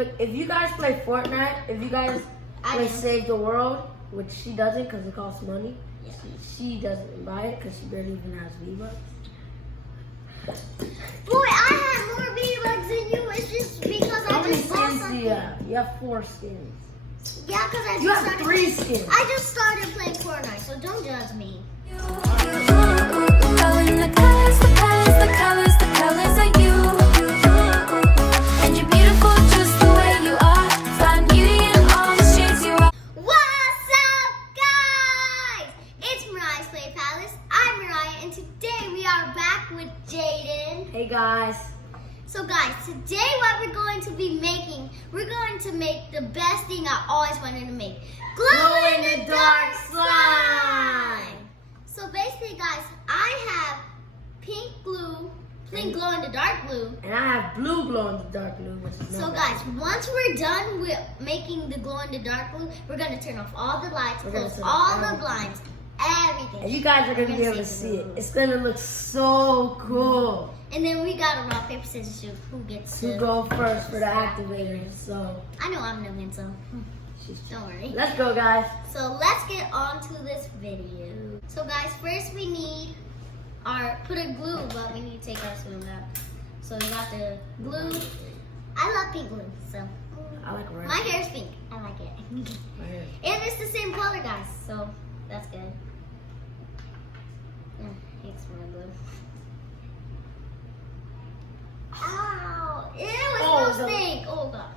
Look, if you guys play Fortnite, if you guys play Save the World, which she doesn't because it costs money, she doesn't buy it because she barely even has V-Bucks. Boy, I have more V-Bucks than you. It's just because I just bought something. How many skins do you have? You have 4 skins. Yeah, because I just You have 3 skins. I just started playing Fortnite, so don't judge me. The colors are you. And you're beautiful just the way you are. Find beauty in all the shades you are. What's up, guys? It's Mariah's Play Palace. I'm Mariah, and today we are back with Jayden. Hey guys. So guys, today what we're going to be making, we're going to make the best thing I always wanted to make. Glow-in-the-dark slime. So basically guys, I have pink glue, pink glow-in-the-dark glue. And I have blue glow-in-the-dark glue, which is so guys, once we're done with making the glow-in-the-dark glue, we're going to turn off all the lights, close all the blinds, everything. And you guys are going to be able to see it. It's going to look so cool. And then we got to rock, paper, scissors, shoot. Who gets to go first for the activators? So I know I'm gonna win, so don't worry. Let's go, guys. So let's get on to this video. So guys, first we need put a glue, but we need to take our spoon out. So we got the glue. I love pink glue, so I like red. my hair is pink. I like it. My hair. And it's the same color, guys. So that's good. It's more glue. Ow! Ew, it smells stink. Oh god.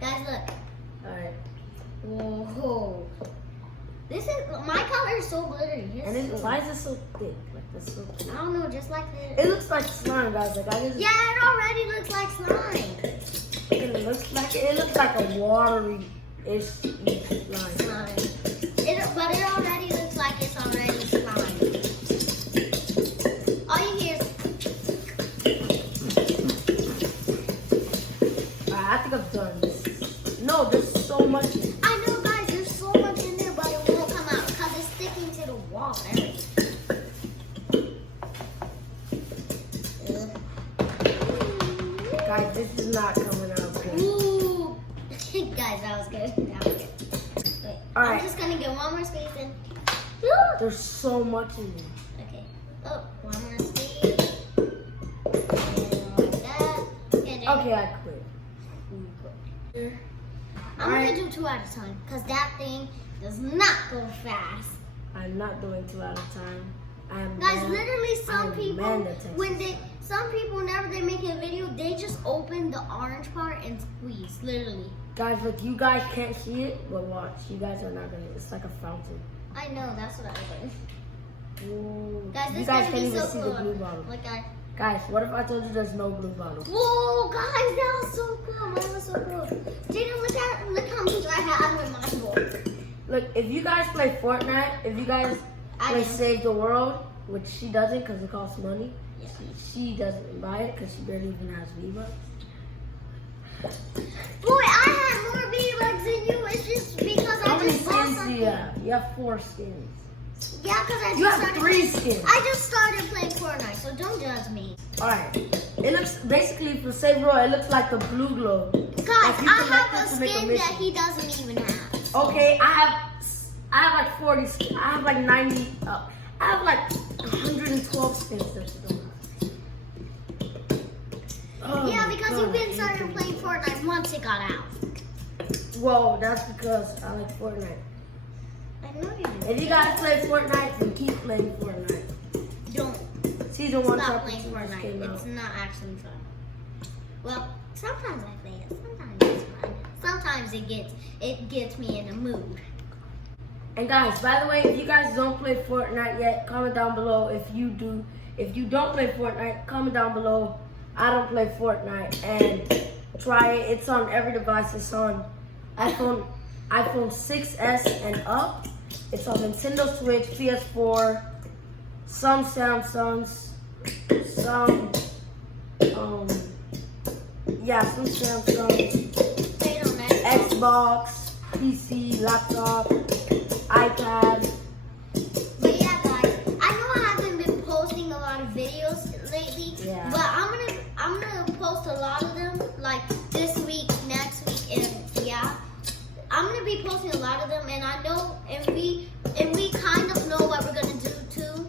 Guys, look. Alright. Whoa. This is, my color is so glittery. Why is it so thick? Like this so thick? I don't know, just like this. It looks like slime, guys. Like I just. Yeah, it already looks like slime. It looks like a watery-ish slime. But it already looks like it's already slime. All you hear is. I think I'm done. No, there's so much. I know, guys, there's so much in there, but it won't come out because it's sticking to the wall and everything. Guys, this is not coming out good. Ooh. Guys, that was good. That was good. Wait, Alright. I'm just going to get one more space in. There's so much in there. Okay. Oh, one more space. And like that. Okay, I quit. I'm going to do 2 at a time because that thing does not go fast. I'm not doing 2 at a time. Guys, literally some people, whenever they make a video, they just open the orange part and squeeze, literally. Guys, look, you guys can't see it, but watch. You guys are not gonna. It's like a fountain. I know, that's what I did. Ooh. Guys, this you guys is can't be even so see cool. the blue bottle. Like Guys, what if I told you there's no blue bottle? whoa, guys, that was so cool. Mine was so cool. Jayden, look how much I have in my bowl. Look, if you guys play Fortnite, if you guys play Save the World, which she doesn't because it costs money, she doesn't buy it because she barely even has V-Bucks. Boy, I have more V-Bucks than you. It's just because I just bought something. How many skins do you have? You have 4 skins. Yeah, because I You have 3 skins. I just started playing Fortnite, so don't judge me. Alright. It looks, basically, for Save the World, it looks like the blue glow. Guys, I have a skin that he doesn't even have. Okay, I have like 40 skins. I have like 90. I have like 112 skins that you don't have. Oh yeah, because you've been started playing Fortnite once it got out. Whoa, that's because I like Fortnite. I know you do. If you guys play Fortnite, then keep playing Fortnite. Don't. Season 1 Stop playing Fortnite. It's not actually fun. Well, sometimes I play it. Sometimes it's fun. Sometimes it gets me in a mood. And guys, by the way, if you guys don't play Fortnite yet, comment down below if you do. If you don't play Fortnite, comment down below. I don't play Fortnite, and try it. It's on every device. It's on iPhone 6s and up. It's on Nintendo Switch, PS4, some Samsungs, some Samsungs, Xbox, PC, laptop, iPad. But yeah, guys, I know I haven't been posting a lot of videos lately, but I'm gonna post a lot of them like this week, next posting a lot of them, and I know, and we kind of know what we're gonna do too.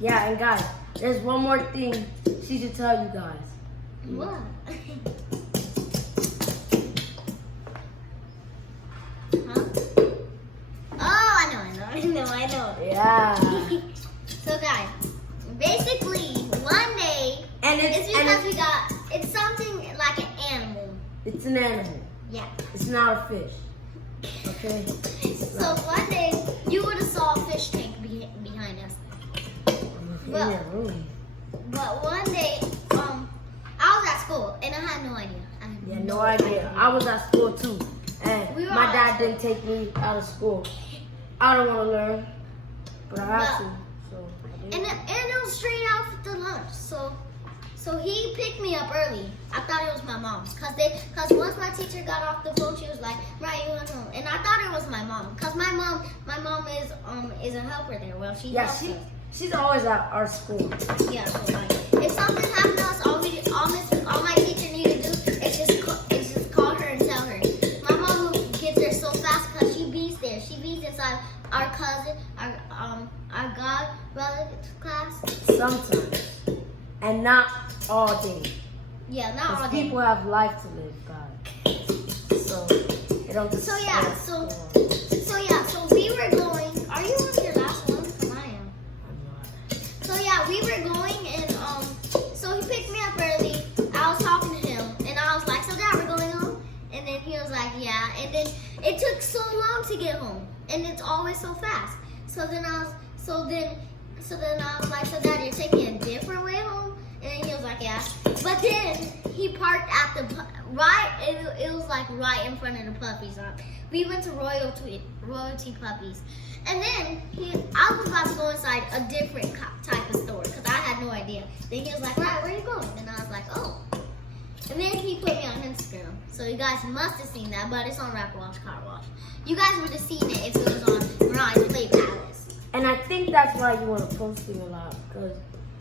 Yeah, and guys, there's one more thing she should tell you guys. What? Huh? Oh, I know. Yeah. So guys, basically one day, And it's because it's something like an animal. It's an animal. Yeah. It's not a fish. Okay? So one day you would have saw a fish tank behind us. In your room. But one day, I was at school and I had no idea. Yeah, no idea. I was at school too. And We were my all dad at didn't take me out of school. I don't want to learn, but I have to. So I And did. it was straight after lunch. So he picked me up early. I thought it was my mom. Cause once my teacher got off the phone, she was like, "Right, you went home." And I thought it was my mom. Cause my mom is a helper there. Well, she Yeah, helps us. she's always at our school. Yeah, so like, if something happened to us, all my teacher need to do is just call her and tell her. My mom gets there so fast because she bees there. She bees inside our cousin, our god brother class. Sometimes. And not all day. Yeah, not all Because day. people have life to live, guys. So they don't just So yeah, stay at so school. we were going. Are you on your last one? Come I am. I'm not. So yeah, we were going and so he picked me up early. I was talking to him and I was like, "So Dad, we're going home?" And then he was like, "Yeah." And then it took so long to get home, and it's always so fast. So then I was like, "So Dad, you're taking a different way home?" And then he was like, "Yeah." But then he parked at it was like right in front of the puppy shop. We went to Royalty Puppies. And then I was about to go inside a different type of store because I had no idea. Then he was like, "Right, where are you going?" And I was like, "Oh." And then he put me on Instagram. So you guys must have seen that, but it's on Rapper Wash Car Wash. You guys would have seen it if it was on Mariah's Play Palace. And I think that's why you want to posting a lot. Because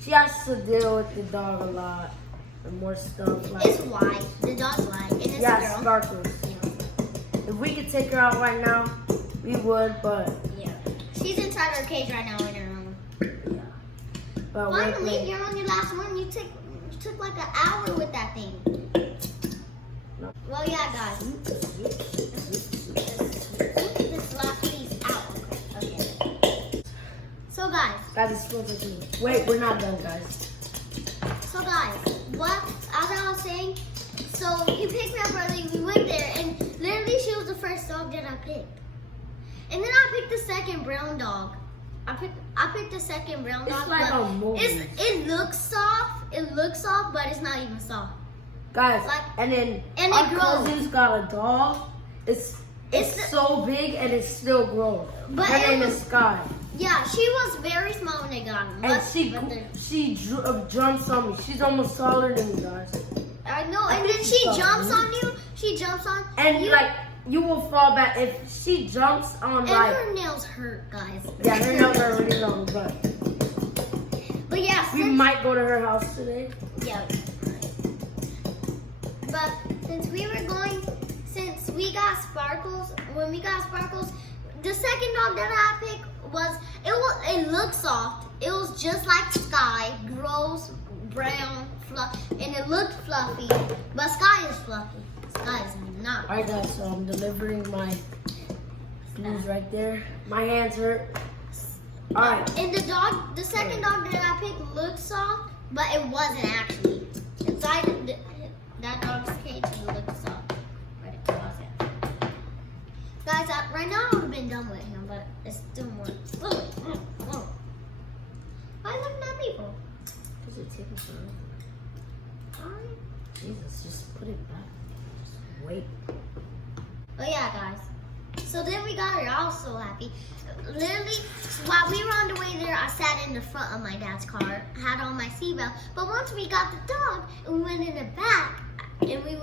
she has to deal with the dog a lot. And more stuff like It's white. The dog's white. And it's a yeah, girl. sparkles. If we could take her out right now, we would, but Yeah. She's inside her cage right now in her room. yeah. But we're Finally, playing. you're on your last one. You took like an hour with that thing. No. Well, yeah, guys. This last piece out. Okay. So, guys. Guys, it's supposed to be. Wait, we're not done, guys. So, guys. As I was saying, so he picked me up early. We went there, and literally, she was the first dog that I picked. And then I picked the second brown dog. I picked the second brown dog. It's like but a movie. it looks soft. It looks soft, but it's not even soft. Guys, Like- and then and our it grows. cousin's got a dog. It's so big and it's still growing. But Her it name was- is Sky. Yeah, she was very small when they got him. And but she jumps on me. She's almost taller than me, guys. I know, I and think then she's she taller jumps than on you. She jumps on And you. like you will fall back if she jumps on And like her nails hurt, guys. yeah, her nails are really long, but But yeah, we might go to her house today. yeah. But since we got Sparkles, when we got Sparkles, the second dog that I picked it looked soft. It was just like Sky, gross, brown, and it looked fluffy. But Sky is fluffy. Sky is not. Alright guys, so I'm delivering my news right there. My hands hurt. Alright. And the second dog that I picked looked soft, but it wasn't actually. Inside that dog's cage, it looked soft, but it wasn't. Guys, right now I would have been done with him, but it's still more. Why looking at people? Because it's taking forever. Alright. Jesus, just put it back. Just wait. But yeah, guys. So then we got her. I was so happy. Literally, while we were on the way there, I sat in the front of my dad's car, had on my seatbelt. But once we got the dog and we went in the back, and we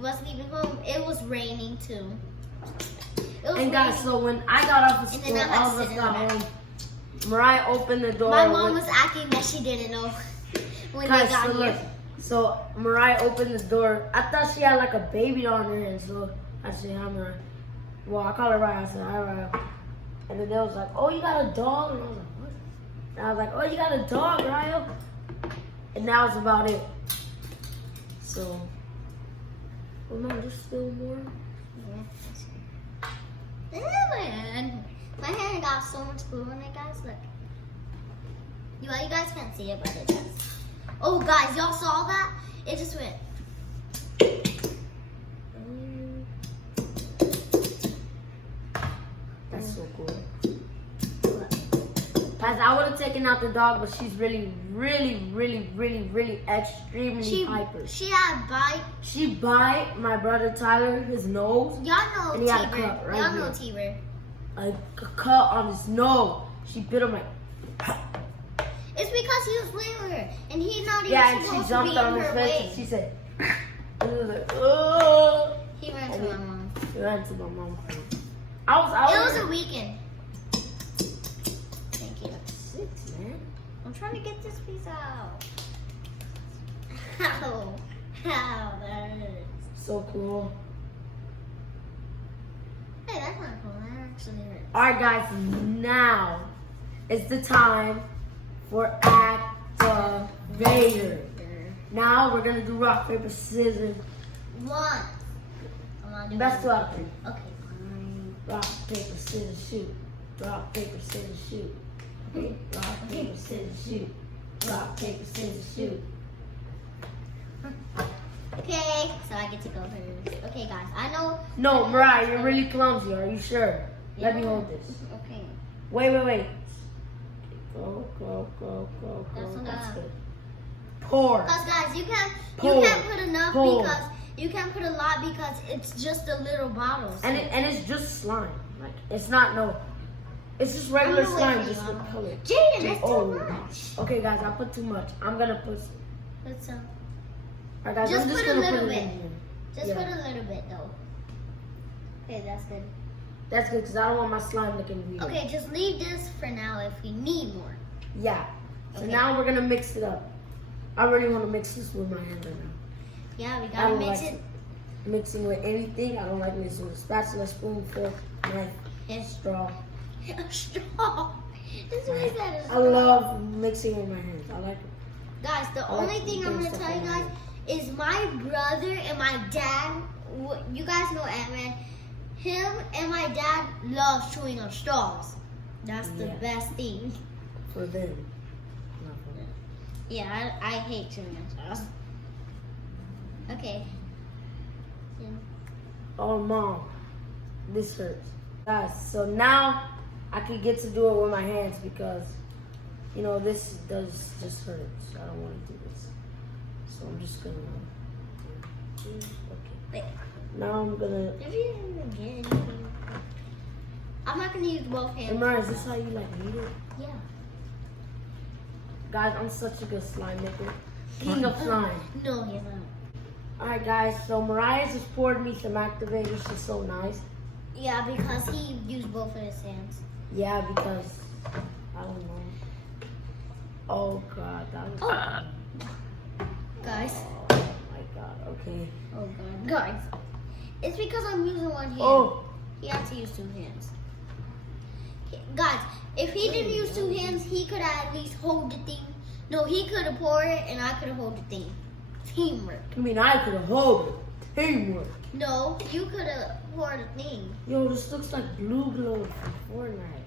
wasn't even home, it was raining too. It was And guys, raining. so when I got off of And school, then I had all to of us sit in the got back. home. Mariah opened the door. My mom was acting that she didn't know when Guys, they got so here. look. So Mariah opened the door. I thought she had like a baby on her hand, so I said, "Hi, Mariah." Well, I call her Raya. I said, hi, Raya. And then they was like, oh, you got a dog? And I was like, what? And I was like, oh, you got a dog, Raya? And that was about it. So, well, Mom, there's still more? Yeah. My hand got so much glue on it, guys. Look. You guys can't see it, but it does. Oh, guys, y'all saw that? It just went. That's so cool. Guys, I would have taken out the dog, but she's really extremely hyper. She had a bite. She bite my brother Tyler, his nose. Y'all know And he had a T-Bird. cut right Y'all here. know T-Bird. A cut on his nose. She bit him like. It's because he was playing with her, and he's not even Yeah, and supposed she to jumped be on in his her face way. and she said, and he was like, oh. He ran to And my mom. He ran to my mom. It was a weekend. Thank you. 6, man. I'm trying to get this piece out. Ow. Ow, that hurts. So cool. Hey, that's not cool. That actually hurts. Alright, guys, now is the time for activator. Now we're gonna do rock, paper, scissors. One. I'm not doing Best it. 2 out of 3. Okay, fine. Rock, paper, scissors, shoot. Rock, paper, scissors, shoot. Okay. Rock, paper, scissors, shoot. Rock, paper, scissors, shoot. Okay, so I get to go first. Okay, guys, I know. No, Mariah, you're really clumsy. Are you sure? Let me hold this. Okay. Wait. Go. That's That's enough. good. Pour. Because guys, you can't Pour. put enough Pour. because you can't put a lot because it's just a little bottle. So. And it's just slime. Like it's not it's just regular I'm gonna slime, wait for just you, with Mama. color. Jayden, that's Oh. too much. Okay, guys, I put too much. I'm gonna put some. Put some. Alright, guys, Just I'm just put a gonna little put it bit. in here. Just Yeah. put a little bit though. Okay, that's good. That's good because I don't want my slime looking weird. Okay, just leave this for now if we need more. Yeah. So Okay. now we're gonna mix it up. I really want to mix this with my hand right now. Yeah, we I gotta don't mix like it. mixing with anything. I don't like mixing with a spatula, spoon, fork, knife, Yeah. straw. Straw. That's what I said. I love mixing with my hands. I like it. Guys, the I like only thing I'm doing gonna stuff tell you on my guys is my brother and my dad. You guys know Ant-Man. Him and my dad love chewing on straws. That's the Yeah. best thing. For them. Not for me. Yeah, I hate chewing on straws. Okay. Yeah. Oh, Mom. This hurts. Guys, so now I can get to do it with my hands because, you know, this just hurts. I don't want to do this. So I'm just going to... Okay. Wait. Now I'm going to... Did you even get anything? I'm not gonna use both hands. Mariah, is this how you like eat it? Yeah. Guys, I'm such a good slime maker. King of slime. No, you're not. Alright guys, so Mariah just poured me some activators. She's so nice. Yeah, because he used both of his hands. Yeah, because I don't know. Oh god, that was Guys. oh my god, okay. Oh god. Guys. It's because I'm using one hand. Oh, He had to use 2 hands. Guys, if he didn't use 2 hands, he could at least hold the thing. No, he could have poured it and I could have hold the thing. Teamwork. I mean I could have hold it. Teamwork. No, you could have poured the thing. Yo, this looks like blue glow from Fortnite.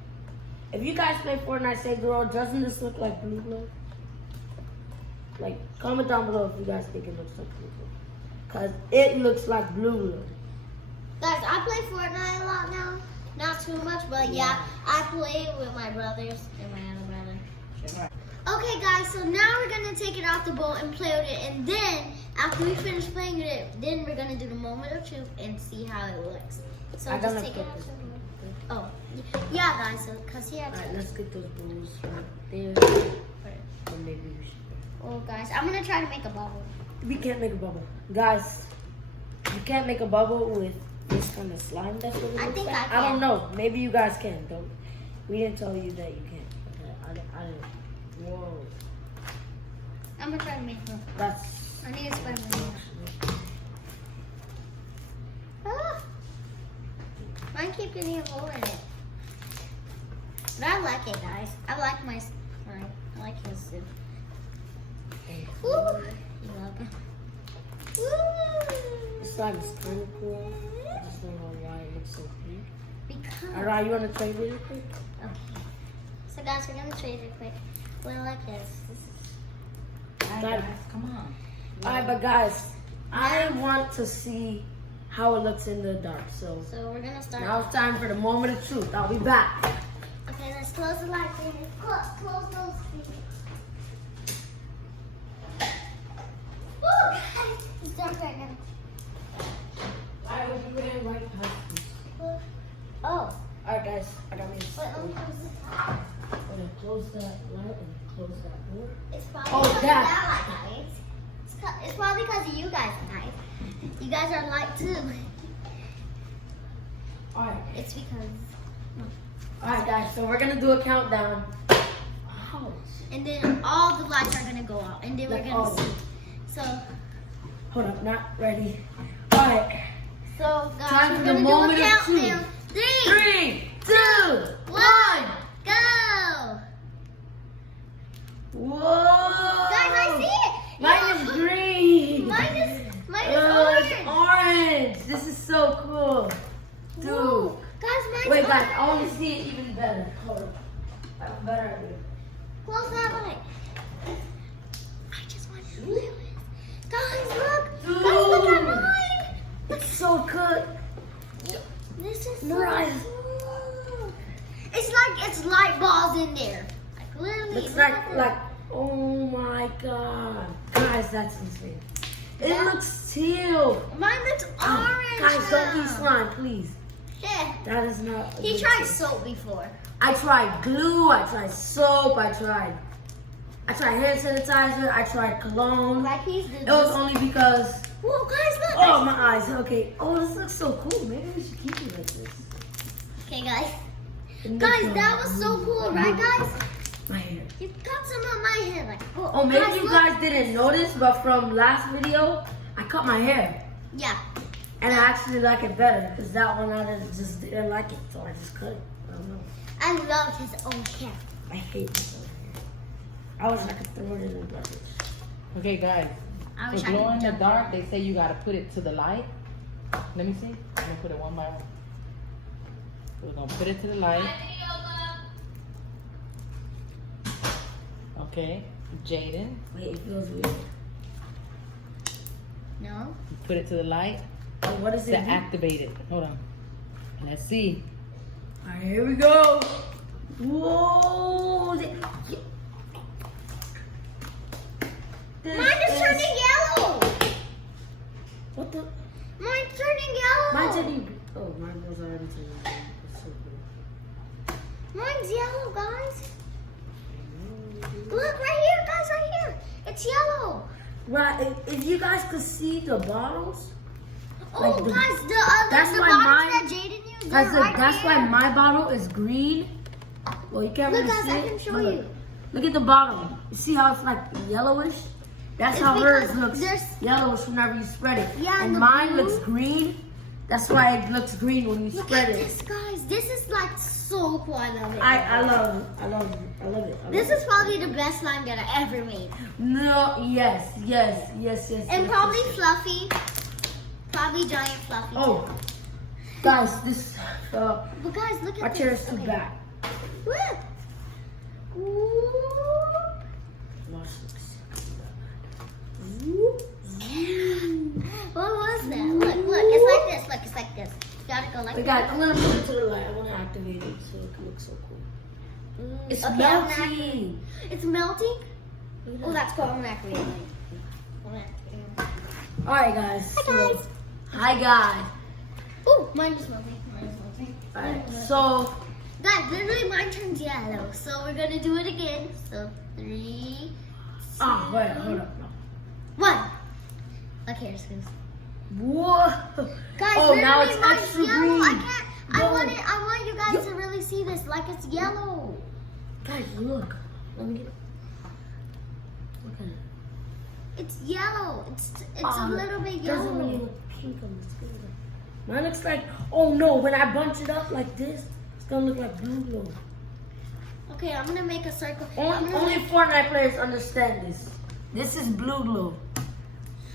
If you guys play Fortnite, say girl, doesn't this look like blue glow? Like, comment down below if you guys think it looks like blue glow. Cause it looks like blue glow. Guys, I play Fortnite a lot now. Not too much, but yeah, I play with my brothers and my other brother. Sure. Okay, guys, so now we're gonna take it out the bowl and play with it, and then after we finish playing with it, then we're gonna do the moment of truth and see how it looks. So I just gotta take it put out this the bowl. Oh, yeah, guys, so cause he had to. Alright, let's get those bowls right there. Or maybe we should. Oh, guys, I'm gonna try to make a bubble. We can't make a bubble. Guys, you can't make a bubble with this kind of slime. That's what it I looks think like. I I don't can. know. Maybe you guys can. Don't. We didn't tell you that you can't. I didn't. Whoa. I'm gonna try to make one. That's. I need to spend money. Ah. My Mine keep getting a hole in it. But I like it, guys. I like my slime. I like his soup. Woo! You're welcome. Woo! This slime is kind of cool. I just don't know why it looks so pink. Because. Alright, you want to try really quick? Okay. So guys, we're gonna trade it quick. Well, like this. Guys, come on. Alright, but guys, I want to see how it looks in the dark. So So we're gonna start. now it's time for the moment of truth. I'll be back. Okay, let's close the lights. Close those feet. Woo, guys, it's dark right now. Why would you wear white husbands? Oh, Alright, guys, I got me a wait, let me close this out. I'm gonna close that light and close that door. It's probably Oh, because that. of that light, guys. It's probably because of you guys tonight. You guys are light too. Alright. It's because. Alright, guys, so we're gonna do a countdown. Ouch. And then all the lights are gonna go out, and then we're Like gonna all of see. them. So, Hold up, not ready. Alright. so guys, Time we're for the gonna do a moment of countdown. truth. 3, 3, 2, 1. go! Whoa! Guys, I see it. Mine is green. Mine is Oh, orange. it's orange. This is so cool. Dude. Whoa. Guys, mine's Wait, guys, orange. I want to see it even better. Hold up. I have a better idea. Close that light. I just want to play with this. Guys, look. Dude. Guys, look at mine. It's so good. This is so Mariah. cool. It's light balls in there. Like literally. It's look at like, oh my god. Guys, that's insane. It looks teal. mine looks orange. Guys, don't now. eat slime, please. Yeah. That is not. a He good tried thing. soap before. I tried glue, I tried soap, I tried hand sanitizer, I tried cologne. Like he's the. It was only because, Whoa, guys, look. oh my eyes, okay. Oh, this looks so cool. Maybe we should keep it like this. Okay, guys. And Guys, look, that was so cool, right, guys? My hair. You got some on my head, like. Oh, maybe guys, you look. guys didn't notice, but from last video, I cut my hair. Yeah. And I actually like it better, because that one I just didn't like it, so I just cut it. I don't know. I love his own hair. I hate this own hair. I wish I could throw it in the garbage. Okay, guys. I So wish I glow could in the jump. dark, they say you gotta put it to the light. Let me see. I'm gonna put it one by one. We're gonna put it to the light. Okay, Jayden, Wait, it feels weird. No. put it to the light Oh, what is to it? activate it. Hold on. Let's see. Alright, here we go. Whoa! This Mine is turning yellow. What the? Mine's turning yellow. Mine's turning. Oh, mine was already turning. That's so cool. Mine's yellow, guys. Look right here, guys, right here. It's yellow. Right, if you guys could see the bottles, Oh, Like the- guys, the other that's the why bottles mine- that Jayden used. guys, they're right that's why there. my bottle is green. Well, you can't Look, really guys, see I it. can show but look. you. Look at the bottom. You see how it's like yellowish? That's It's how hers because looks there's- yellowish whenever you spread it. Yeah, and and the mine blue- looks green. That's why it looks green when you Look spread at it. this, guys. This is like so cool. I love it. I love it. I love it. I love it. I love This it. is probably the best slime that I ever made. No, yes. And yes, probably yes. fluffy. Probably giant fluffy. Oh, guys, this But guys, look at my this. chair is too Okay. back. Look. Whoop. Watch this. What was that? Look, it's like this. Look, it's like this. You gotta go like But that. guys, I'm gonna put it to the light. I want to activate it so it can look so cool. It's Okay, I'm gonna activate melting. It's melting? Oh, that's cool. I'm gonna activate it. All right, guys. Hi, guys. Hi, guys. Oh, mine is melting. Mine is melting. All right. So, Guys, literally mine turns yellow. So we're gonna do it again. So 3, 2, wait, hold up. No. 1. Okay, here's this. Whoa. Guys, Oh, now literally it's mine's extra yellow. green. I can't. Whoa. I want you guys to really see this. Like it's yellow. Guys, look. Let me get. Look at it. It's yellow. It's a little bit Doesn't really yellow. look pink on the screen. Mine looks like, oh no, when I bunch it up like this, it's gonna look like blue glow. Okay, I'm gonna make a circle. Only Fortnite players understand this. This is blue glow.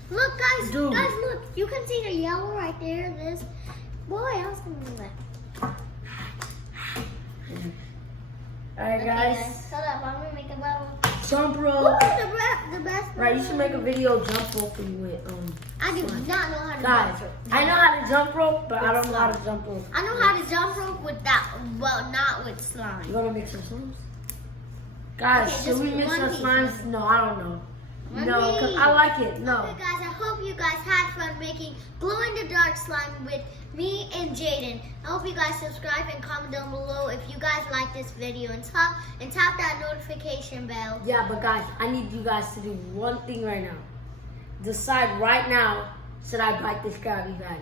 Look, guys, Dude. guys, look. You can see the yellow right there. This. Boy, I was gonna do that. Alright, Okay, guys. hold up, I'm gonna make a bubble. Jump Ooh, rope. the best. Right, you should make a video jump rope for you with I do slime. not know how to Guys, jump rope. I know how to jump rope, but I With don't know how to slime. jump rope. I know how to jump rope with that, well, not with You slime. wanna mix some slimes? Guys, Okay, should just we mix one some piece. slimes? No, I don't know. One No, because piece. I like it. No. Okay, guys, I hope you guys had fun making glow-in-the-dark slime with me and Jayden. I hope you guys subscribe and comment down below if you guys like this video and tap that notification bell. Yeah, but guys, I need you guys to do one thing right now. Decide right now, should I bite this Krabby Patty?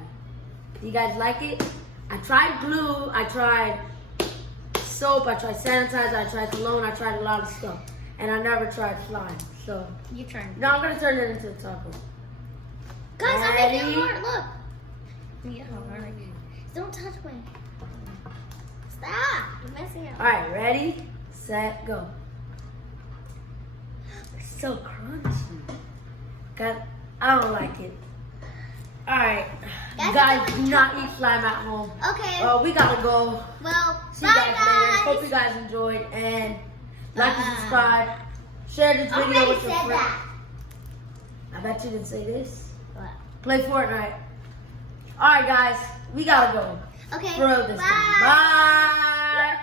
Do you guys like it? I tried glue, I tried soap, I tried sanitizer, I tried cologne, I tried a lot of stuff. And I never tried slime. So, You turn. now I'm gonna turn it into a taco. Guys, I'm making Ready? a heart. Look. Yeah, heart. Don't touch me. Stop. You're messing up. Alright, ready, set, go. It's so crunchy. God, I don't like it. Alright, Guys, guys, it's do not eat slime at home. Okay. We gotta go. Well, See bye, you guys later. Hope guys. you guys enjoyed and like and subscribe. Share this I video already with your said friends. that. I bet you didn't say this. What? Play Fortnite. Alright guys, we gotta go. Okay. For real this time. Bye.